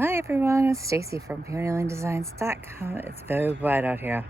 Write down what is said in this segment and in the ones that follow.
Hi everyone, it's Stacy from PeonyLaneDesigns.com. It's very bright out here.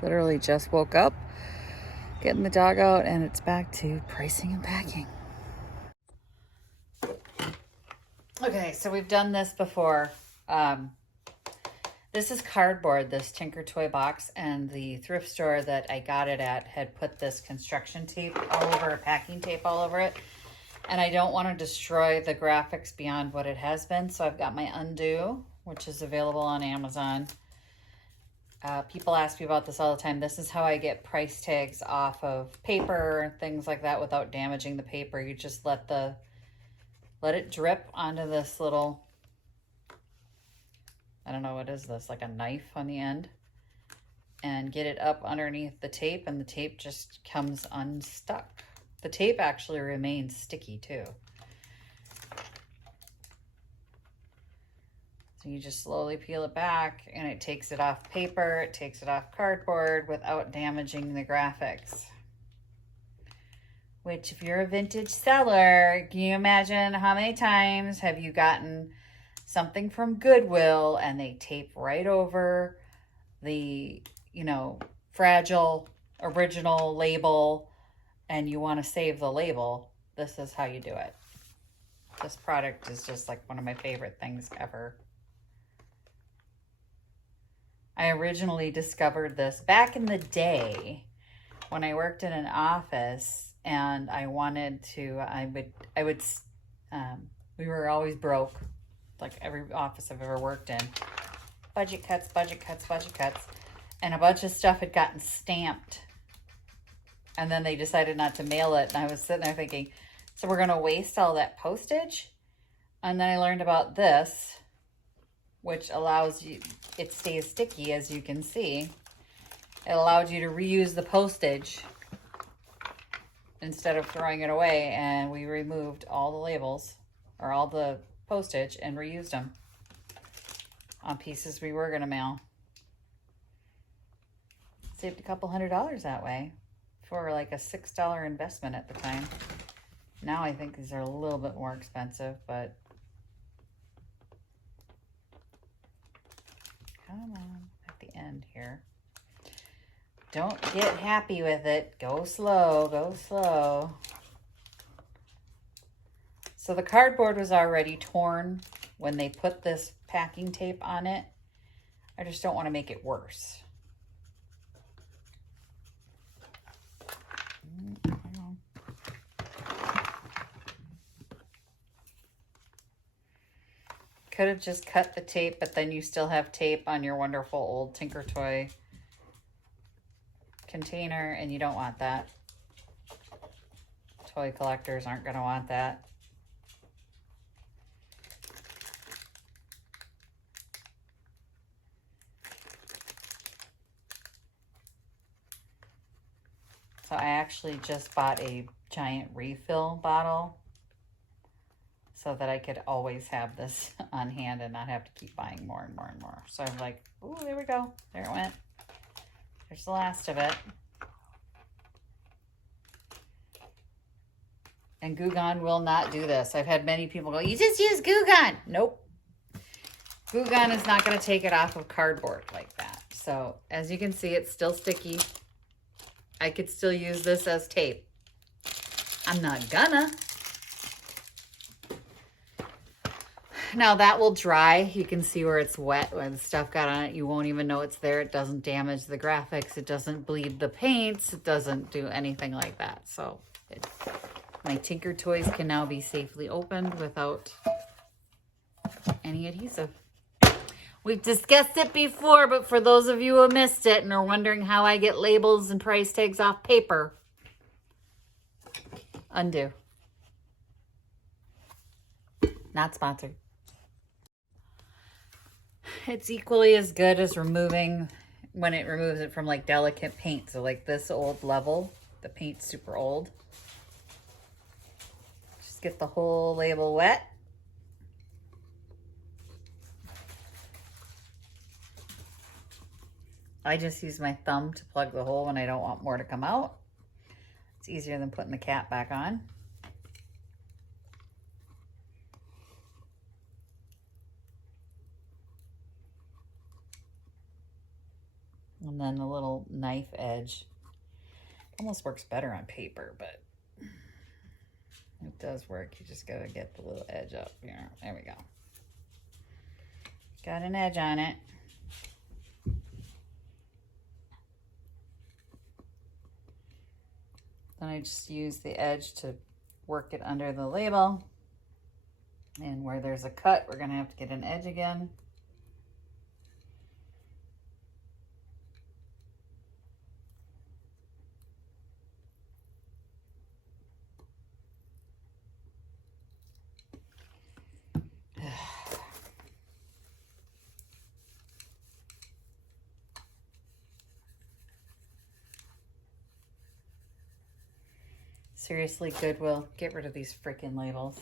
Literally just woke up, getting the dog out, and it's back to pricing and packing. Okay, so we've done this before. This is cardboard, this Tinker Toy box, and the thrift store that I got it at had put this construction tape all over, packing tape all over it. And I don't want to destroy the graphics beyond what it has been. So I've got my undo, which is available on Amazon. People ask me about this all the time. This is how I get price tags off of paper and things like that without damaging the paper. You just let it drip onto this little, I don't know, what is this? Like a knife on the end. And get it up underneath the tape, and the tape just comes unstuck. The tape actually remains sticky too. So you just slowly peel it back and it takes it off paper, it takes it off cardboard without damaging the graphics. Which, if you're a vintage seller, can you imagine how many times have you gotten something from Goodwill and they tape right over the, fragile original label, and you want to save the label? This is how you do it. This product is just like one of my favorite things ever. I originally discovered this back in the day when I worked in an office, and I wanted to, we were always broke, like every office I've ever worked in. Budget cuts, and a bunch of stuff had gotten stamped. And then they decided not to mail it. And I was sitting there thinking, so we're going to waste all that postage? And then I learned about this, which allows you, it stays sticky, as you can see. It allowed you to reuse the postage instead of throwing it away. And we removed all the labels, or all the postage, and reused them on pieces we were going to mail. Saved a couple $100 that way. For like a $6 investment at the time. Now I think these are a little bit more expensive, but come on, at the end here. Don't get happy with it. Go slow, go slow. So the cardboard was already torn when they put this packing tape on it. I just don't want to make it worse. Could have just cut the tape, but then you still have tape on your wonderful old Tinker Toy container, and you don't want that. Toy collectors aren't going to want that. So I actually just bought a giant refill bottle so that I could always have this on hand and not have to keep buying more and more and more. So I'm like, ooh, there we go. There it went. There's the last of it. And Goo Gone will not do this. I've had many people go, you just use Goo Gone. Nope. Goo Gone is not going to take it off of cardboard like that. So as you can see, it's still sticky. I could still use this as tape. I'm not gonna. Now that will dry. You can see where it's wet, when the stuff got on it. You won't even know it's there. It doesn't damage the graphics. It doesn't bleed the paints. It doesn't do anything like that. So my Tinker Toys can now be safely opened without any adhesive. We've discussed it before, but for those of you who missed it and are wondering how I get labels and price tags off paper, undo. Not sponsored. It's equally as good as removing, when it removes it from like delicate paint. So like this old level, the paint's super old. Just get the whole label wet. I just use my thumb to plug the hole when I don't want more to come out. It's easier than putting the cap back on. And then the little knife edge. Almost works better on paper, but it does work. You just gotta get the little edge up here. There we go. Got an edge on it. Then I just use the edge to work it under the label. And where there's a cut, we're gonna have to get an edge again. Seriously, Goodwill, get rid of these freaking labels.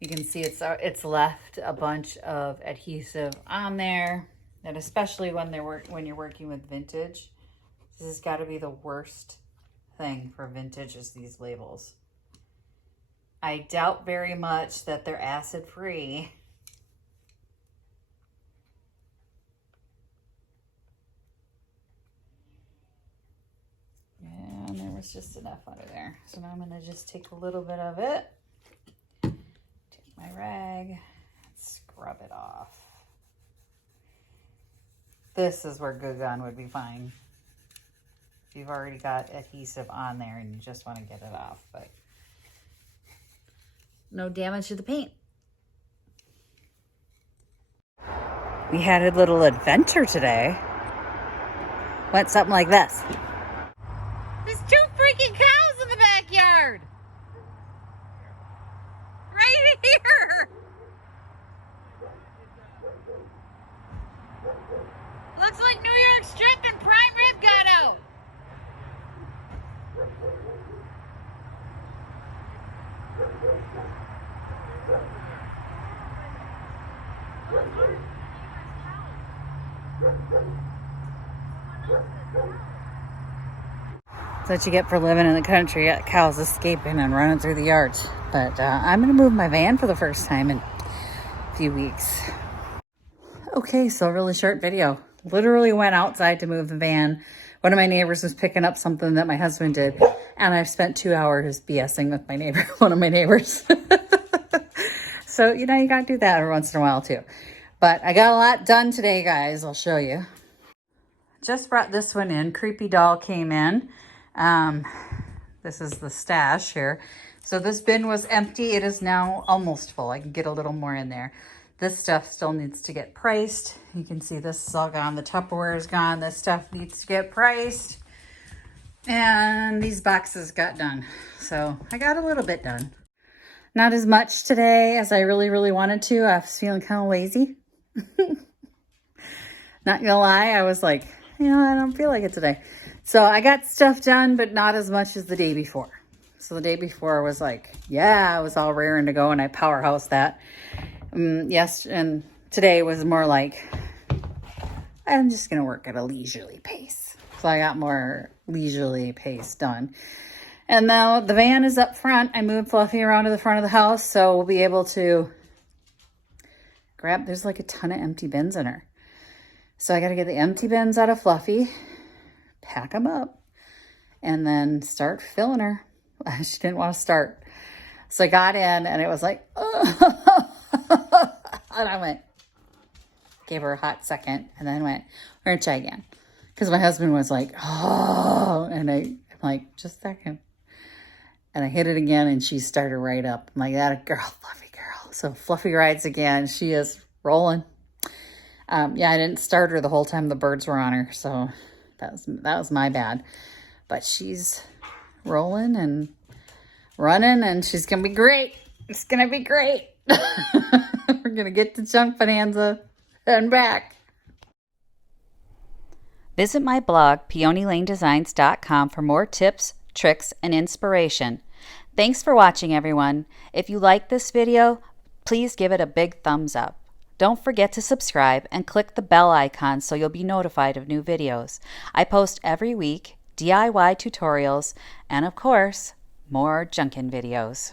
You can see it's left a bunch of adhesive on there, and especially when you're working with vintage, this has got to be the worst thing for vintage is these labels. I doubt very much that they're acid free. And there was just enough under there. So now I'm going to just take a little bit of it, take my rag, and scrub it off. This is where Glue Gun would be fine. If you've already got adhesive on there and you just want to get it off, but no damage to the paint. We had a little adventure today. Went something like this. There's 2 freaking cows in the backyard. Right here. Looks like New York strip and prime rib got out. That's what you get for living in the country. You got cows escaping and running through the yards. But I'm going to move my van for the first time in a few weeks. Okay, so really short video. Literally went outside to move the van. One of my neighbors was picking up something that my husband did. And I've spent 2 hours BSing with my neighbor, one of my neighbors. So, you know, you got to do that every once in a while too. But I got a lot done today, guys. I'll show you. Just brought this one in. Creepy Doll came in. This is the stash here. So this bin was empty. It is now almost full. I can get a little more in there. This stuff still needs to get priced. You can see this is all gone. The Tupperware is gone. This stuff needs to get priced. And these boxes got done. So I got a little bit done. Not as much today as I really wanted to. I was feeling kind of lazy. Not gonna lie, I was like, you know, I don't feel like it today. So I got stuff done, but not as much as the day before. So the day before was like, yeah, I was all raring to go and I powerhoused that. Yes, and today was more like, I'm just going to work at a leisurely pace. So I got more leisurely pace done. And now the van is up front. I moved Fluffy around to the front of the house, so we'll be able to grab, there's like a ton of empty bins in her. So I got to get the empty bins out of Fluffy, pack them up, and then start filling her. She didn't want to start. So I got in and it was like, oh. And I went, gave her a hot second and then went, we're going to try again. Because my husband was like, oh, and I'm like, just a second. And I hit it again and she started right up. I'm like, that a girl, Fluffy girl. So Fluffy rides again. She is rolling. Yeah, I didn't start her the whole time the birds were on her. So that was my bad. But she's rolling and running and she's going to be great. It's going to be great. We're going to get to Junk Bonanza and back. Visit my blog, peonylanedesigns.com, for more tips, tricks, and inspiration. Thanks for watching, everyone. If you like this video, please give it a big thumbs up. Don't forget to subscribe and click the bell icon so you'll be notified of new videos. I post every week DIY tutorials and, of course, more junkin' videos.